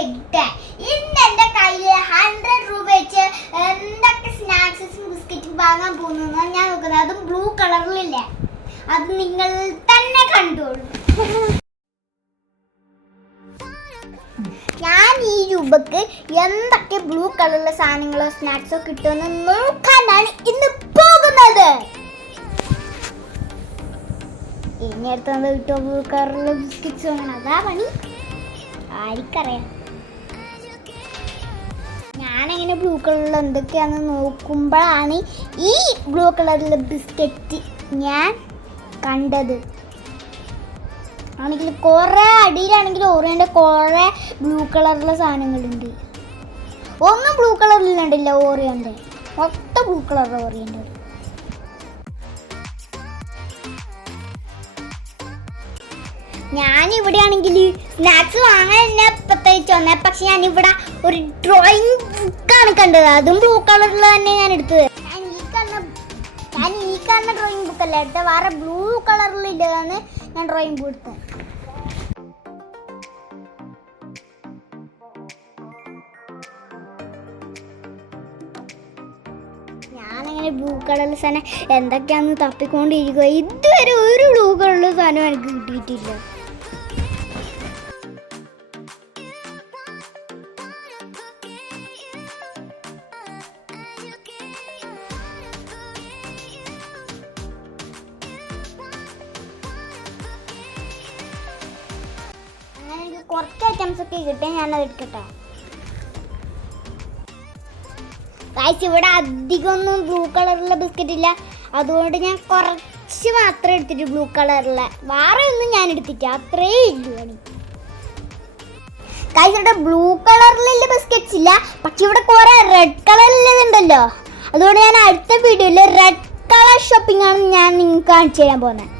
ഇട്ട് ഇന്ന് എൻ്റെ കയ്യിൽ 100 രൂപ വെച്ച് എന്തൊക്കെ സ്നാക്സും ബിസ്ക്കറ്റും വാങ്ങാൻ പോകുന്നു ഞാൻ നോക്കുന്നത്. അതും ബ്ലൂ കളറിലില്ല. അത് നിങ്ങൾ തന്നെ കണ്ടോളൂ. ഞാൻ ഈ രൂപക്ക് എന്തൊക്കെ ബ്ലൂ കളറിലെ സാധനങ്ങളോ സ്നാക്സോ കിട്ടുമെന്ന് നോക്കാനാണ് ഇന്ന് പോകുന്നത്. ഇനി അടുത്തത് കിട്ടുമോ ബ്ലൂ കളറിലെ ബിസ്ക്കറ്റ്സ് വാങ്ങണം. അതാ പണി. ആർക്കറിയാം. ഞാനെങ്ങനെ ബ്ലൂ കളറിൽ എന്തൊക്കെയാണെന്ന് നോക്കുമ്പോഴാണ് ഈ ബ്ലൂ കളറിലെ ബിസ്ക്കറ്റ് ഞാൻ കണ്ടത്. ആണെങ്കിൽ കുറേ അടിയിലാണെങ്കിൽ ഓറിയൻ്റെ കുറേ ബ്ലൂ കളറിലെ സാധനങ്ങളുണ്ട്. ഒന്നും ബ്ലൂ കളറിലുണ്ടില്ല ഓറിയൻ്റെ, മൊത്തം ബ്ലൂ കളർ ഓറിയൻ്റെ. ഞാനിവിടെ ആണെങ്കിൽ സ്നാക്സ് വാങ്ങാൻ എന്നെ പ്രത്യേകിച്ച് വന്നത്. പക്ഷെ ഞാനിവിടെ ഒരു ഡ്രോയിങ് ബുക്കാണ് കണ്ടത്. അതും ബ്ലൂ കളറിൽ തന്നെ ഞാൻ എടുത്തത്. ഞാൻ ഈ കാണുന്ന ഡ്രോയിങ് ബുക്കല്ല എടുത്തത്, വേറെ ബ്ലൂ കളറിലിട്ടാണ് ഞാൻ ഡ്രോയിങ് ബുക്ക് എടുത്തത്. ഞാനിങ്ങനെ ബ്ലൂ കളറിലെ സാധനം എന്തൊക്കെയാണെന്ന് തപ്പിക്കൊണ്ടിരിക്കുക. ഇതുവരെ ഒരു ബ്ലൂ കളറിലെ സാധനം എനിക്ക് കിട്ടിയിട്ടില്ല. കുറച്ച് ഐറ്റംസ് ഒക്കെ കിട്ടാൻ ഞാനത് എടുക്കട്ടെ. ഗൈസ്, ഇവിടെ അധികമൊന്നും ബ്ലൂ കളറിലെ ബിസ്ക്കറ്റ് ഇല്ല. അതുകൊണ്ട് ഞാൻ കുറച്ച് മാത്രമേ എടുത്തിട്ട് ബ്ലൂ കളറിലെ, വേറെ ഒന്നും ഞാൻ എടുത്തിട്ട് അത്രേ ഇല്ലു. ഗൈസ്, ഇവിടെ ബ്ലൂ കളറിലുള്ള ബിസ്ക്കറ്റ്സ് ഇല്ല. പക്ഷെ ഇവിടെ കുറെ റെഡ് കളറിലുണ്ടല്ലോ. അതുകൊണ്ട് ഞാൻ അടുത്ത വീഡിയോയിൽ റെഡ് കളർ ഷോപ്പിംഗ് ആണ് ഞാൻ നിങ്ങൾക്ക് കാണിച്ചു തരാൻ പോകുന്നത്.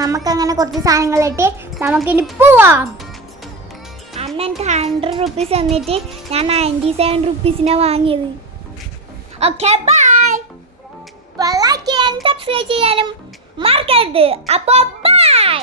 നമുക്കങ്ങനെ കുറച്ച് സാധനങ്ങളിട്ട് നമുക്കിനി പോവാം. അമ്മ എനിക്ക് 100 റുപ്പീസ് തന്നിട്ട് ഞാൻ 97 റുപ്പീസിനാണ് വാങ്ങിയത്. Okay, bye. ലൈക്ക് ചെയ്യാനും സബ്സ്ക്രൈബ് ചെയ്യാനും മറക്കരുത്. അപ്പോൾ ബൈ.